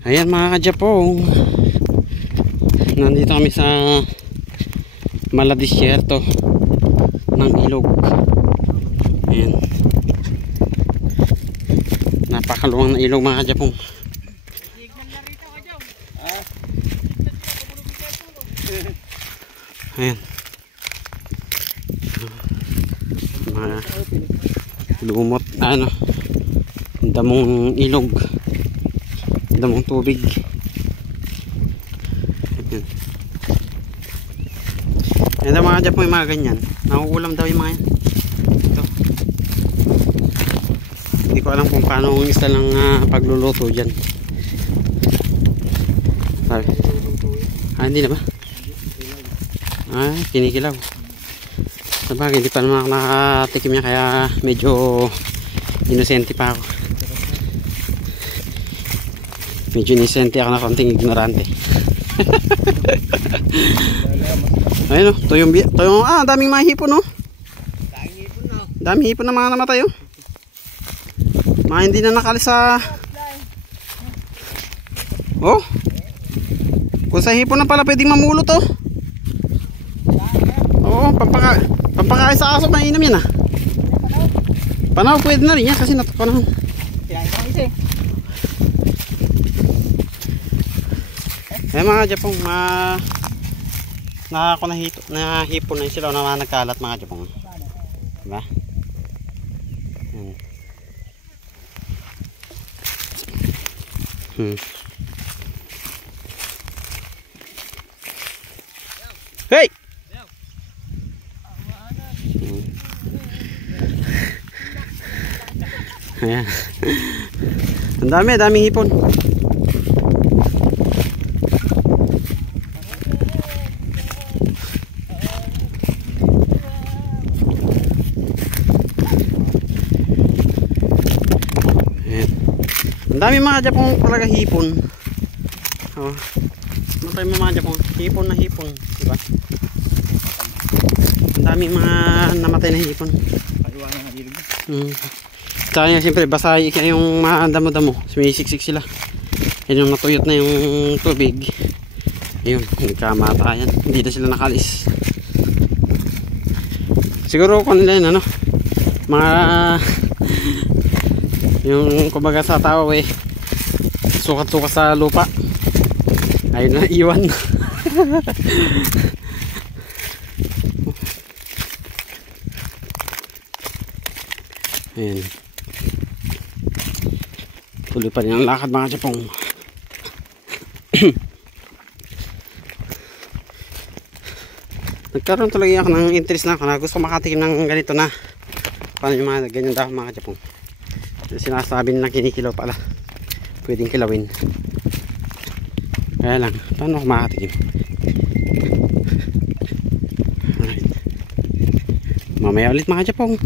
Ayan mga ka-Japong, nandito kami sa Maladisyerto ng ilog. Ayan, napakaluwang na ilog mga ka-Japong. Ayan, mga lumot, damong ilog, damong tubig. Ayan. Ayan daw mga Japon, yung mga ganyan nauulam daw yung mga yan. Ito, hindi ko alam kung paano ang isla ng pagluluto dyan. Sabi, hindi na ba? Kinikilaw. Sabagay, hindi pa naman ako nakatikim niya, kaya medyo inosente pa ako. Medyo inosente ako na konting ignorante. Ayun o, tuyong, daming mga hipon o. Daming hipon na mga namatay o. Mga hindi na nakalis sa... Oh, kung sa hipon na pala pwedeng mamulot o. Oo, pampakain sa aso, mainam yan ah. Panaw pwede na rin yan kasi natapanahon. Eh mga Japong, nahipon na sila na nagkalat mga Japong. Diba? Hey! Ayan. Ang daming hipon. Ang dami mga Japong talaga hipon. Oh. Matay mo mga Japong, hipon na hipon, diba? Ang dami mga namatay na hipon. Paliwanag ng ilog. Tsaka nga siyempre basahi yung mga damo-damo, sumisiksik sila. Yan yung natuyot na yung tubig. Ayun, nagkamatayan. Hindi na sila nakalis. Siguro kung nila yun, mga yung kumbaga sa tao sukat-sukat sa lupa. Ayun na, iwan. Ayan. Tuloy pa rin ang lakad mga Japong. Nagkaroon talaga ako ng interest na ako na gusto makatikim ng ganito na. Paano yung mga ganyan daw mga Japong. Sinasabi nilang kinikilaw pala. Pwedeng kilawin. Kaya lang, paano ako makatikim? Alright. Mamaya ulit mga Japong.